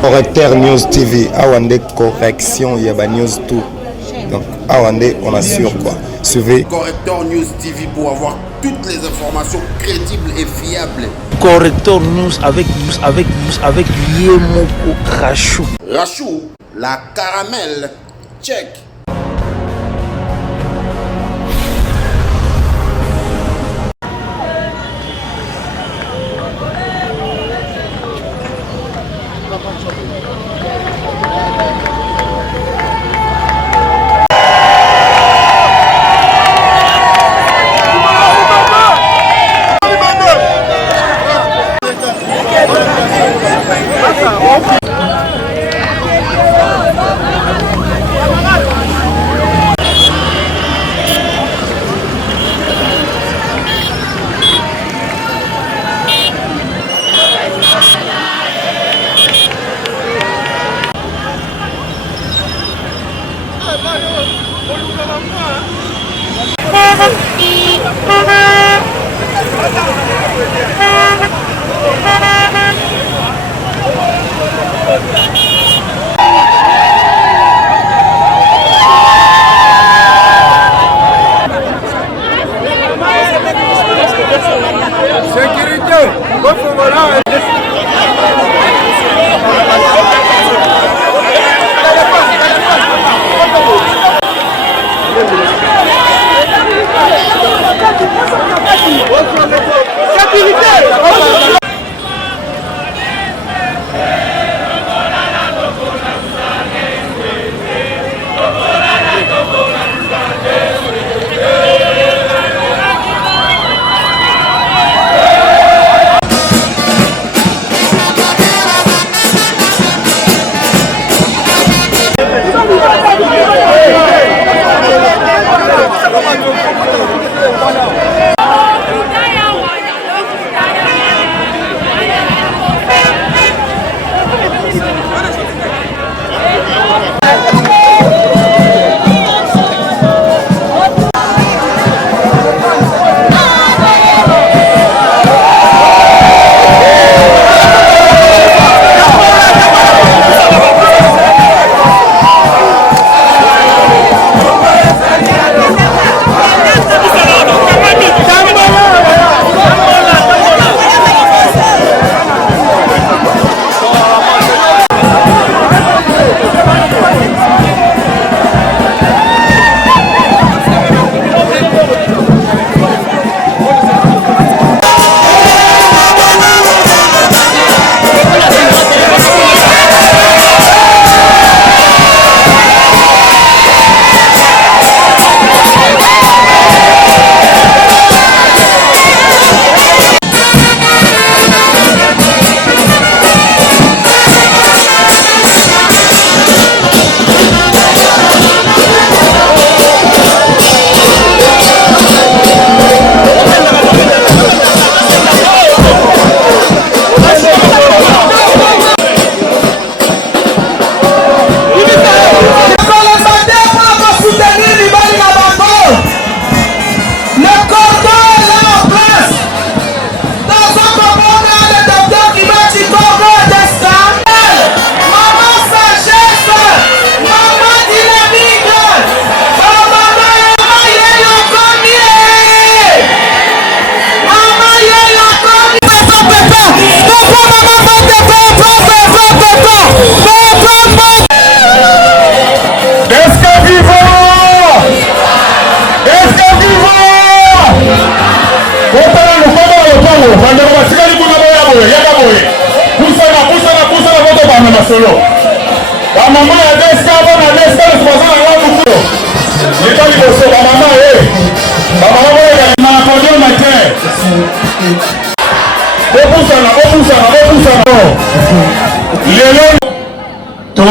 Correcteur News TV, Awande correction, il y a ba news tout. Donc Awande, on assure quoi. Suivez Correcteur News TV pour avoir toutes les informations crédibles et fiables. Correcteur News avec Yemoko Rachou. Rachou, la caramel, check.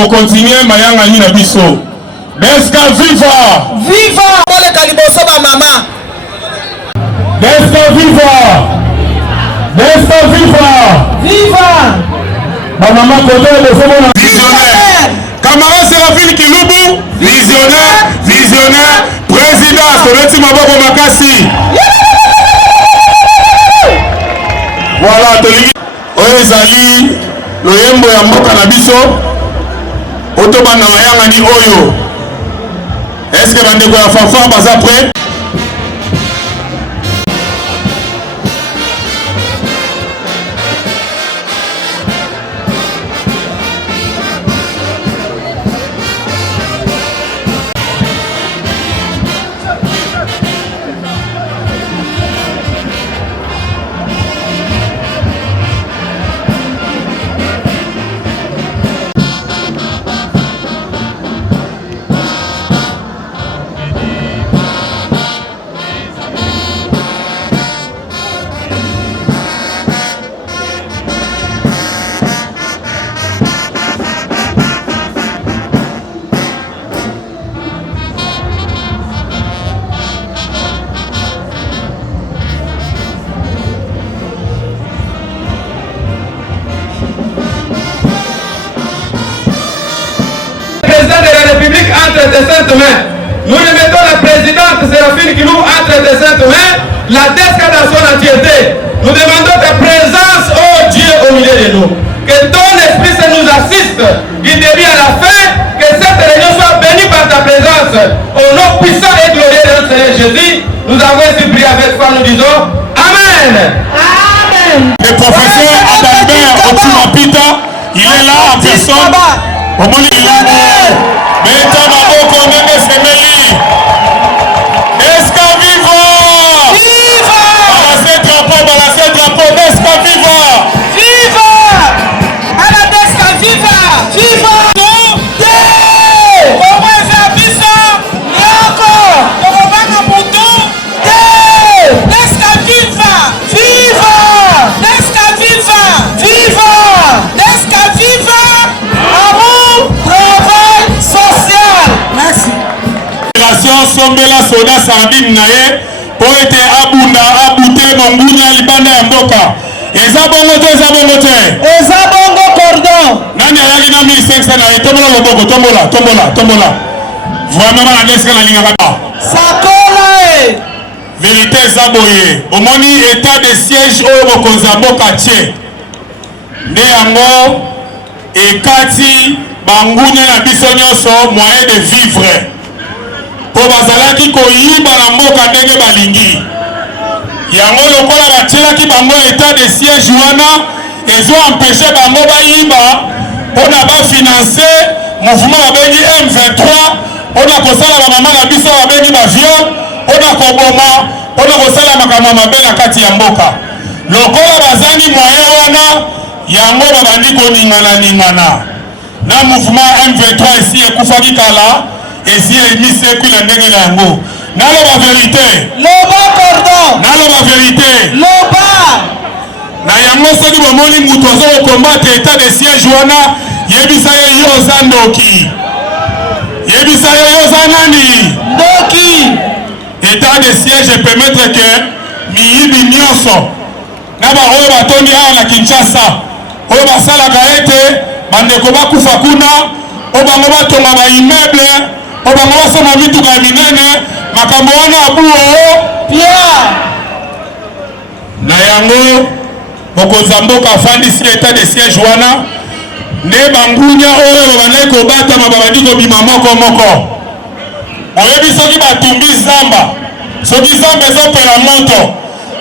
Continuer mayanga ni na biso. Deska viva! Viva! Mole kaliboso ba mama. Deska viva! Deska viva! Viva! Ba mama kote le somo na visionnaire. Camarade Séraphine Kilubu, visionnaire, président Soleti Maboko Makasi. Voilà, Tolingi. Oyezali loyembo ya mboka na biso otobanda mayangani oyo. Est-ce que bandeko ya fanfare baza prêt? Entre tes saintes mains. Nous remettons la présidente Séraphine Kilou entre tes saintes mains, la DESCA dans son entièreté. Nous demandons ta présence, oh Dieu, au milieu de nous. Que ton esprit se nous assiste du début à la fin, que cette réunion soit bénie par ta présence. Au nom puissant et glorieux de notre Seigneur Jésus, nous avons ainsi prié avec foi, nous disons Amen. Amen. Le professeur Adalbert Otumapita, il est là en personne. Au moment il est Meta maboko nene semeli. Desca viva! Viva! Balase drapeau, Desca viva! Viva! À la Desca viva! Viva! sombela soda sardine na ye po ete abunda abute monguna libanda ya mboka. Eza bongo te, eza bongo te. Eza bongo cordon. Nani ayaki na 1500 na ye? Tombola loboko, tombola. Vraiment na deska na lingaka ba. Sakola e. Vérité eza boye. Omoni état de siège oyo bokonzi ya mboka tie. Nde yango ekati bangune na biso nyonso moyen de vivre. Po bazalaki koyiba na mboka ndenge balingi. Yango lokola batielaki bango état de siège wana ezo empêcher bango bayiba mpona bafinanse mouvement babengi M23 mpona kosala bamama na biso babengi baviol mpona koboma mpona kosala makambo mabe na kati ya mboka. Lokola bazangi moyen wana yango babandi koningana na mouvement M23 esi ekufaki kala esi emisekwi na ndenge na yango. Naloba vérité. Loba cordon. Naloba vérité. Loba. Na yango soki bomoni mutu azo combattre état de siège wana yebisa ye yo oza ndoki. Yebisa ye yo oza nani? Ndoki. État de siège permettre que miyibi nyonso na baoyo batondi awa na Kinshasa oyo basalaka ete bandeko bakufa kuna oyo bango batonga baimmeuble oyo bango basomba mituka ya minene makambo wana abuo Pia. na yango mokonzi ya mboka afandisi état de siège wana nde bangunya oyo babandaki kobatama babandi kobima moko oyebi soki batumbi zamba soki zamba ezopela moto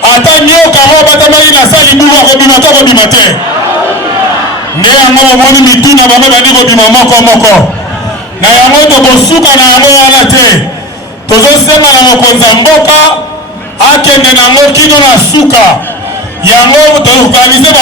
ata nyoka ngo batamaki na sa libulu akobima to kobima te nde yango bomoni mituna bango ebandi kobima moko na yango tokosuka na yango wana te tozosenga na mokonzi ya mboka akende nango kino na suka yango toorganize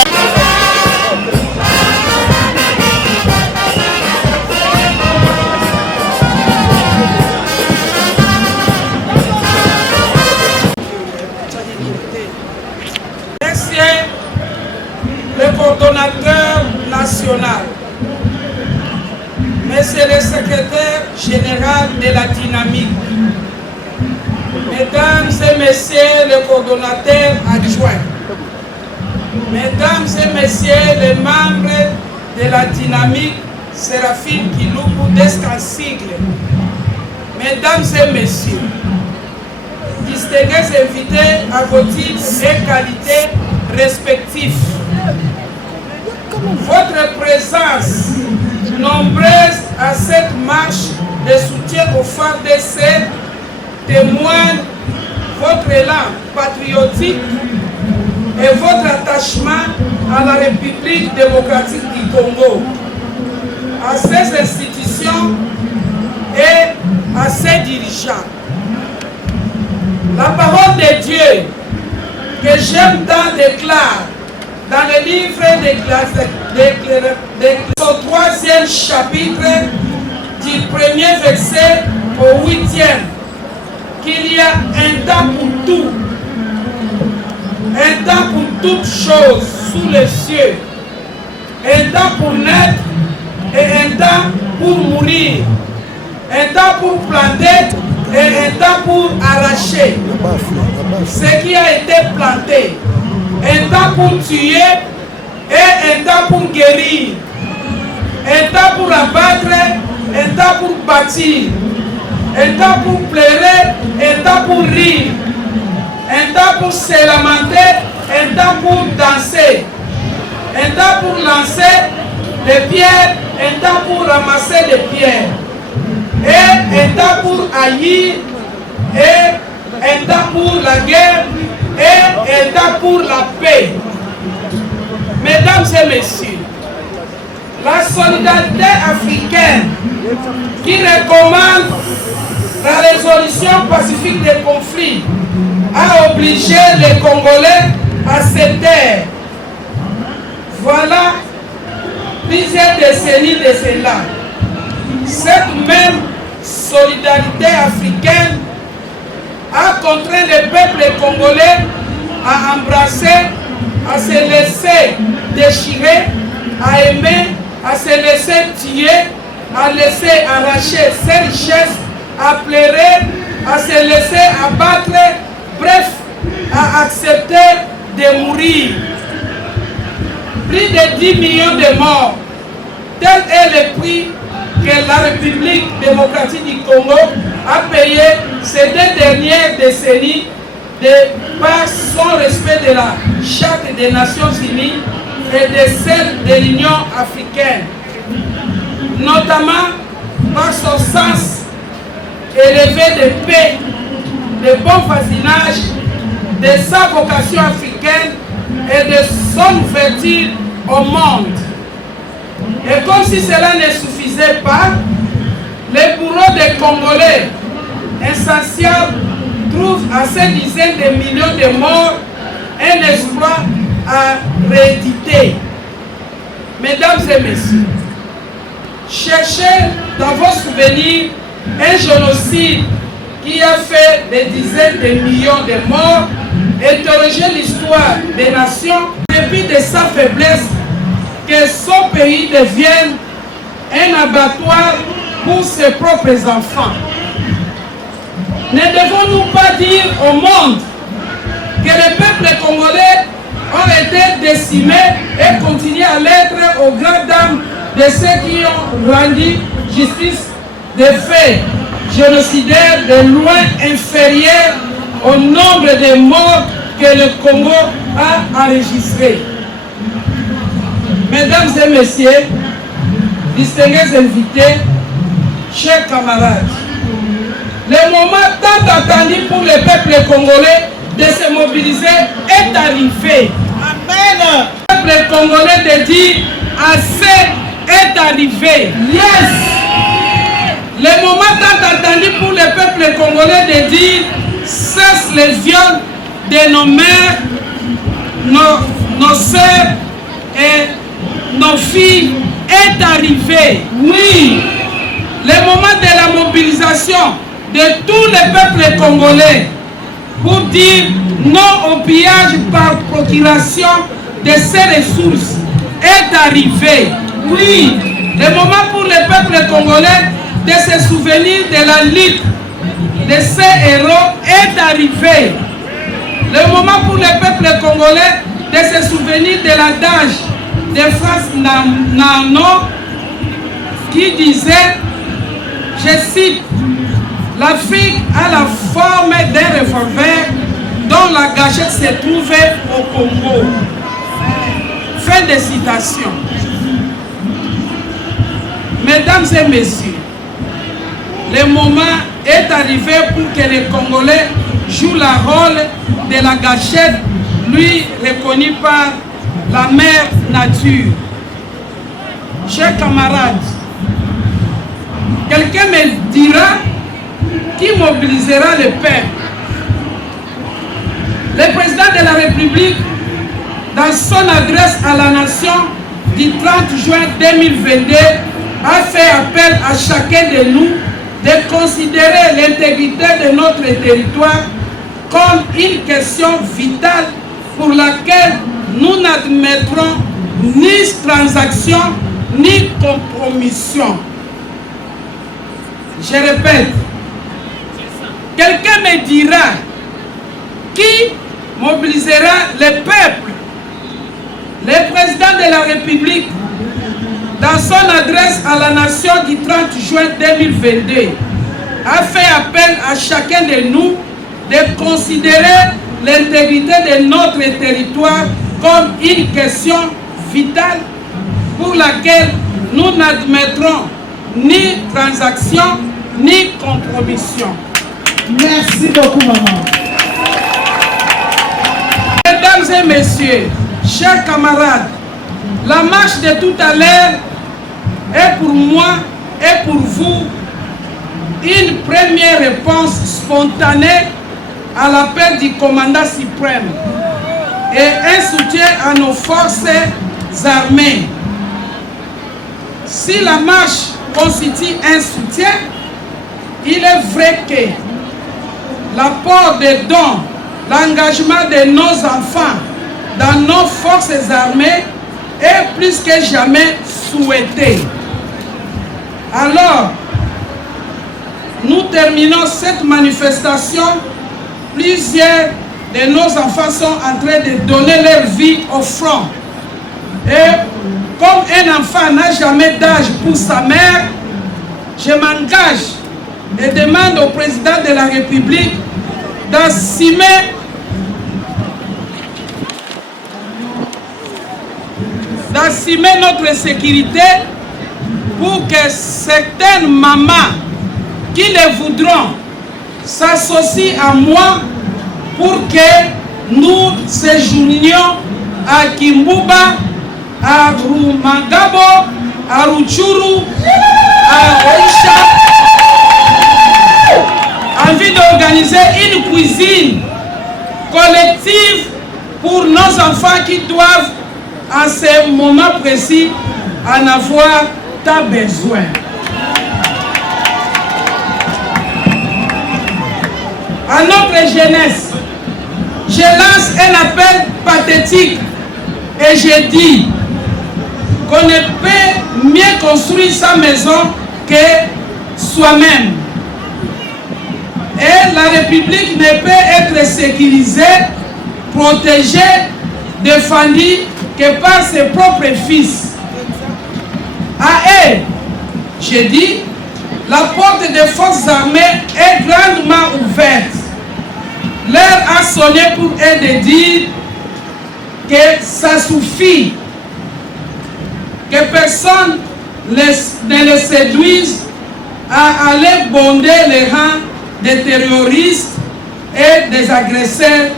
le coordonnateur national, Monsieur le secrétaire général de la dynamique, Mesdames et Messieurs les coordonnateurs adjoints, Mesdames et Messieurs les membres de la dynamique Séraphine Kiloukou d'Escansigle, Mesdames et Messieurs, distingués invités à vos titres et qualités respectifs, Votre présence nombreuse à cette marche de soutien aux FARDC témoigne votre élan patriotique et votre attachement à la République démocratique du Congo, à ses institutions et à ses dirigeants. La parole de Dieu que j'aime tant déclare dans le livre au 3e chapitre du 1er verset au 8e, qu'il y a un temps pour tout, un temps pour toutes choses sous les cieux, un temps pour naître et un temps pour mourir, un temps pour planter et un temps pour arracher ce qui a été planté, un temps pour tuer et un temps pour guérir, un temps pour abattre, un temps pour bâtir, un temps pour pleurer, un temps pour rire, un temps pour se lamenter, un temps pour danser, un temps pour lancer des pierres, un temps pour ramasser des pierres, et un temps pour haïr, et un temps pour la guerre, et un temps pour la paix. Mesdames et messieurs, la solidarité africaine qui recommande la résolution pacifique des conflits a obligé les Congolais à se taire. Voilà plusieurs décennies de cela. Cette même solidarité africaine a contraint le peuple congolais à embrasser, à se laisser déchirer, à aimer, à se laisser tuer, à laisser arracher ses richesses, à pleurer, à se laisser abattre, bref, à accepter de mourir. Plus de 10 millions de morts, tel est le prix que la République démocratique du Congo a payé ces 2 dernières décennies par son respect de la Charte des Nations Unies et de celle de l'Union africaine, notamment par son sens élevé de paix, de bon voisinage, de sa vocation africaine et de son ouverture au monde. Et comme si cela ne suffisait pas, les bourreaux des Congolais insatiables trouvent à ces dizaines de millions de morts un espoir à rééditer. Mesdames et messieurs, cherchez dans vos souvenirs un génocide qui a fait des dizaines de millions de morts, interrogez l'histoire des nations depuis de sa faiblesse, que son pays devienne un abattoir pour ses propres enfants. Ne devons-nous pas dire au monde que les peuples congolais ont été décimés et continuent à l'être aux grandes dames de ceux qui ont rendu justice des faits génocidaires de loin inférieurs au nombre de morts que le Congo a enregistrés. Mesdames et messieurs, distingués invités, chers camarades, le moment tant attendu pour le peuple congolais de se mobiliser est arrivé. Amen. Le peuple congolais de dire assez est arrivé. Yes. Le moment tant attendu pour le peuple congolais de dire cesse les viols de nos mères, nos sœurs et nos filles est arrivé. Oui, le moment de la mobilisation de tous les peuples congolais pour dire non au pillage par procuration de ces ressources est arrivé. Oui, le moment pour le peuple congolais de se souvenir de la lutte de ces héros est arrivé. Le moment pour le peuple congolais de se souvenir de l'adage de France Nano qui disait, je cite, l'Afrique a la forme d'un revolver dont la gâchette se trouvait au Congo. Fin de citation. Mesdames et messieurs, le moment est arrivé pour que les Congolais jouent le rôle de la gâchette, lui reconnu par la mère nature. Chers camarades, quelqu'un me dira qui mobilisera le peuple. Le président de la République, dans son adresse à la nation du 30 juin 2022, a fait appel à chacun de nous de considérer l'intégrité de notre territoire comme une question vitale pour laquelle nous n'admettrons ni transaction ni compromission. Je répète, quelqu'un me dira qui mobilisera le peuple. Le président de la République, dans son adresse à la nation du 30 juin 2022, a fait appel à chacun de nous de considérer l'intégrité de notre territoire comme une question vitale pour laquelle nous n'admettrons ni transaction ni compromission. Merci beaucoup, maman. Mesdames et messieurs, chers camarades, la marche de tout à l'heure est pour moi et pour vous une première réponse spontanée à l'appel du commandant suprême et un soutien à nos forces armées. Si la marche constitue un soutien, il est vrai que l'apport des dons, l'engagement de nos enfants dans nos forces armées est plus que jamais souhaité. Alors, nous terminons cette manifestation. Plusieurs de nos enfants sont en train de donner leur vie au front. Et comme un enfant n'a jamais d'âge pour sa mère, je m'engage et demande au président de la République d'assumer notre sécurité pour que certaines mamans qui le voudront s'associent à moi pour que nous séjournions à Kimbuba, à Rumangabo, à Rutshuru, à Oisha, en vue d'organiser une cuisine collective pour nos enfants qui doivent en ce moment précis en avoir tant besoin. À notre jeunesse, je lance un appel pathétique et je dis qu'on ne peut mieux construire sa maison que soi-même. Et la République ne peut être sécurisée, protégée, défendue que par ses propres fils. À eux, je dis, la porte des forces armées est grandement ouverte. L'heure a sonné pour eux de dire que ça suffit, que personne ne les séduise à aller bonder les rangs des terroristes et des agresseurs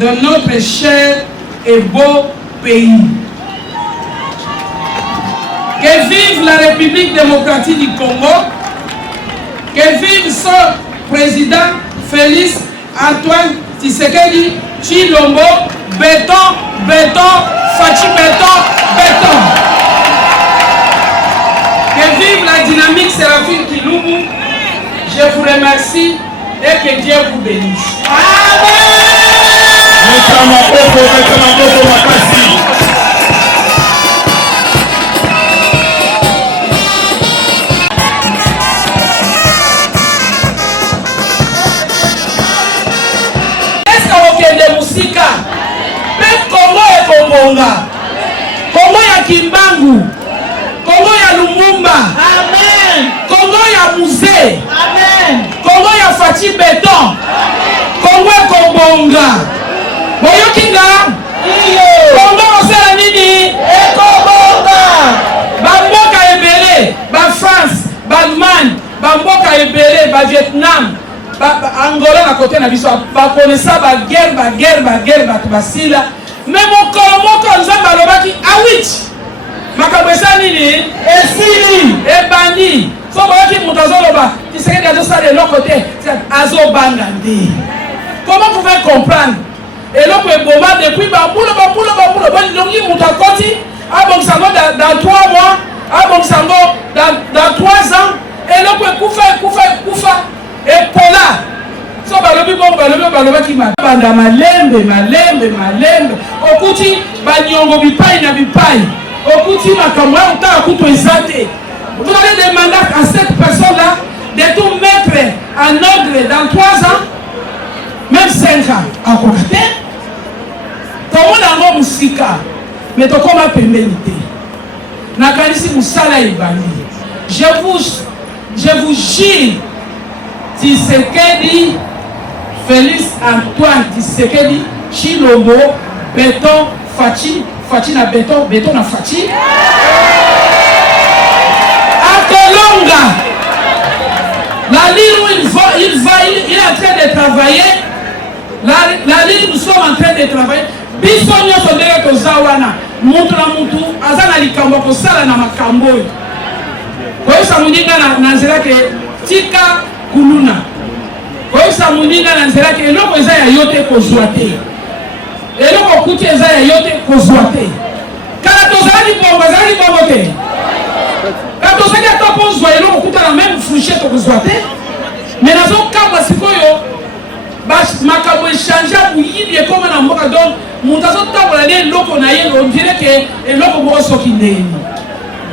de notre cher et beau pays. Que vive la République démocratique du Congo, que vive son président Félix Antoine Tshisekedi Tshilombo, béton, béton, Fachi béton, béton. Que vive la dynamique Séraphine Kilubu. Je vous remercie et que Dieu vous bénisse. Amen. Kongo ya Kimbangu, Kongo ya Lumumba, amen. Kongo ya Musée, amen. Kongo ya Fachi Beton, Kongo ya Kobonga. Boyokinga, iyo. Kongo osela nini? Ekobonga. Bamboka ebele, ba France, na biso bakonesa baguerre bato basila me mokolo moko nzambe alobaki awiti makambo esa nini esili ebandi so boyoki moto azoloba Tshisekedi azosala eloko te azobanga nde. Comment vous pouvez comprendre eloko eboma depuis bambula balilongi moto akoti abongisa yango dans 3 mois abongisa yango dans 3 ans eloko ekufa epola so balobi bongo balobaki banda malembe okuti banyongo bipai na bipai okuti makambo ya otala kutu eza te. Vous allez demander à cette personne là de tout mettre en ordre dans 3 ans même 5 ans akoka te tomona yango mosika me tokoma pembeni te nakanisi mosala ebandi. Je vous jure Tshisekedi Félix Antoine Tshisekedi Chilombo béton Faci na béton na Faci Akolonga la ligne où il est en train de travailler la ligne nous sommes en train de travailler biso nyonso ndenge toza wana mutu na mutu aza na likambo kosala na makambo oyo koyebisa moninga na nzela ke tika kuluna koyebisa moninga na nzela ke eloko eza ya yo te kozwa te eloko okuti eza ya yo te kozwa te kala tozalaki bongo te kala tozalaki ata mpo ozwa eloko okutana meme fushe tokozwa te me nazokamba sikoyo makambo echange moyibi ekoma na mboka donc moto azotambola nde eloko na ye ondire ke eloko moko soki ndeni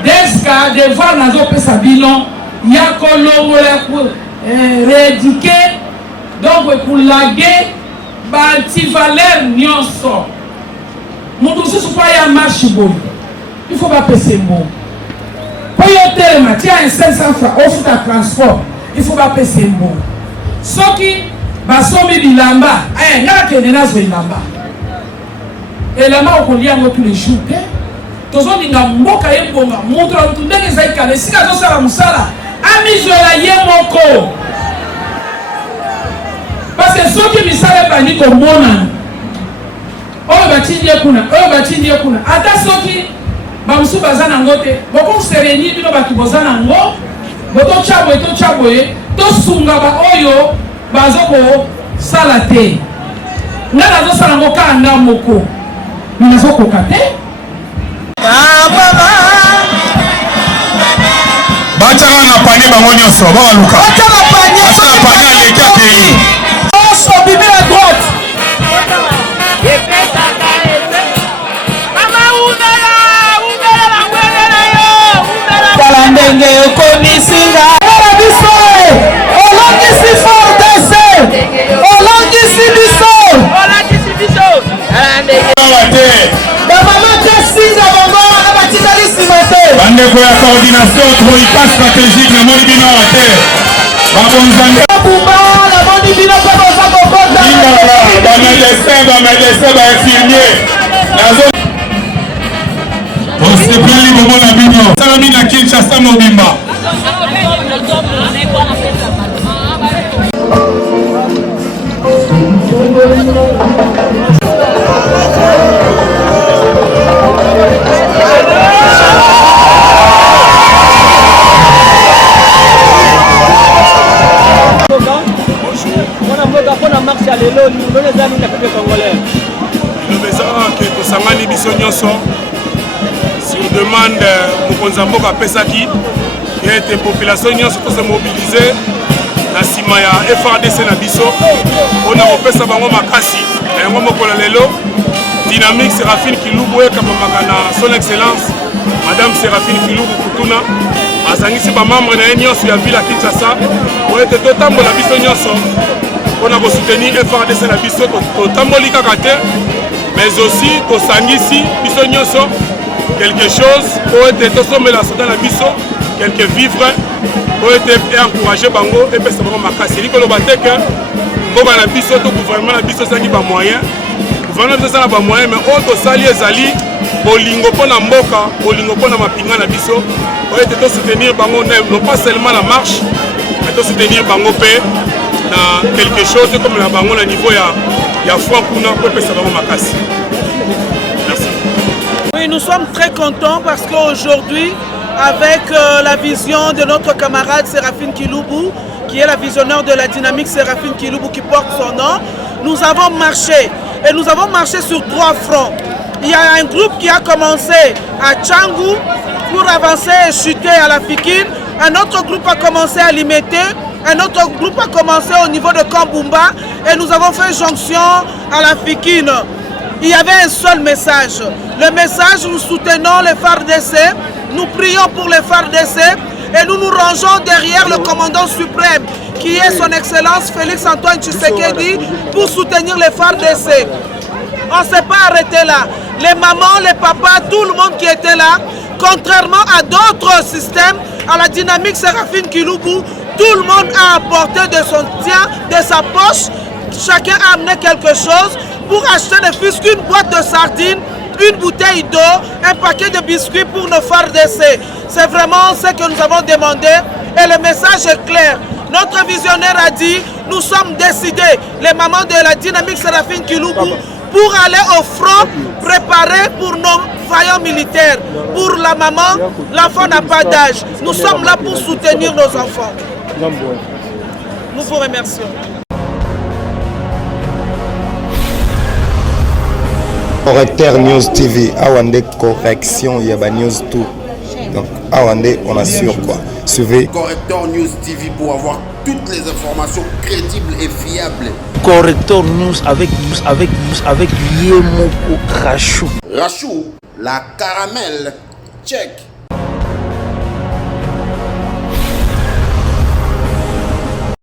deska devoir nazopesa bino ya kolongola rééduke donc ekolage baantivaleur nyonso moto mosusu mpo aya marche boye il faut bapesa mbo mpo yo telema tia un 500 francs ofuta transport il faut bapesa mbo soki basombi bilamba nga nakende nazwa elamba okolia yango tous les jours te tozolinga mboka ebonga moto na motu ndenge ezali kala esika azosala mosala amizwela ye moko parce que soki misala ebandi komonana oyo batindi ye kuna ata soki bamosusu baza nango te bokosereni bino bato boza nango bototya boye tosunga baoyo bazokosala te nga nazosala yango kaka nga moko me nazokoka te bataka na panie bango nyonso babaluka panie aleki akeli oso bibi à droite tala ndenge okomisinga biso olongisi fordese olongisi biso bamama tesinga bango abatikali nsima te bandeko ya coordination troika stratégique namoni bino awa te babonzanga bumba namoni bino mpe boza kokota bamédecin bainfirmier osepeli komona bino salami na Kinshasa mobimba tosangani biso nyonso sur demande mokonzi ya mboka apesaki ete population nyonso tose mobilize na nsima ya FRDC na biso mpona kopesa bango makasi na yango mokolo lelo dynamique Séraphine Kilubu ekamamaka na son excellence madame Séraphine Kilubu Kutuna azangisi bamembre na ye nyonso ya ville ya Kinshasa po ete totambola biso nyonso mpona kosoutenir FRDC na biso totamboli kaka te mais aussi tosangisi biso nyonso quelque chose po ete tosombela soda na biso quelques vivres po ete encourager bango epesa bango makasi eli koloba te ke mboka na biso to gouvernement na biso esalaki bamoyen gouvernement na biso esala bamoyen mais oyo tosali ezali bolingo mpona mboka bolingo mpona mapinga na biso po ete tosoutenir bango non pas seulement la marche mais tosoutenir bango mpe na quelque chose comme la bango na niveau ya foi kuna pour pesa bango makasi. Merci. Oui, nous sommes très contents parce qu'aujourd'hui, avec la vision de notre camarade Séraphine Kiloubou, qui est la visionnaire de la dynamique Séraphine Kiloubou qui porte son nom, nous avons marché. Et nous avons marché sur 3 fronts. Il y a un groupe qui a commencé à Tchangou pour avancer et chuter à la Fikine. Un autre groupe a commencé à Limete. Un autre groupe a commencé au niveau de Kambumba. Et nous avons fait jonction à la Fikine. Il y avait un seul message. Le message, nous soutenons les FARDC. Nous prions pour les FARDC. Et nous nous rangeons derrière le commandant suprême, qui est son Excellence Félix Antoine Tshisekedi, pour soutenir les FARDC. On ne s'est pas arrêté là. Les mamans, les papas, tout le monde qui était là, contrairement à d'autres systèmes, à la dynamique Séraphine Kiloubou, tout le monde a apporté de son tien, de sa poche. Chacun a amené quelque chose pour acheter ne fût qu'une boîte de sardines, une bouteille d'eau, un paquet de biscuits pour nos FARDC. C'est vraiment ce que nous avons demandé et le message est clair. Notre visionnaire a dit, nous sommes décidés, les mamans de la dynamique Séraphine Kiloubou, pour aller au front, préparer pour nos vaillants militaires. Pour la maman, l'enfant n'a pas d'âge. Nous sommes là pour soutenir nos enfants. Nous vous remercions. Correcteur News TV, Awande correction, il y a news tout. Donc, Awande, on assure quoi. Suivez Correcteur News TV pour avoir toutes les informations crédibles et fiables. Correcteur News avec Yemoko Rachou. Rachou, la caramel, check.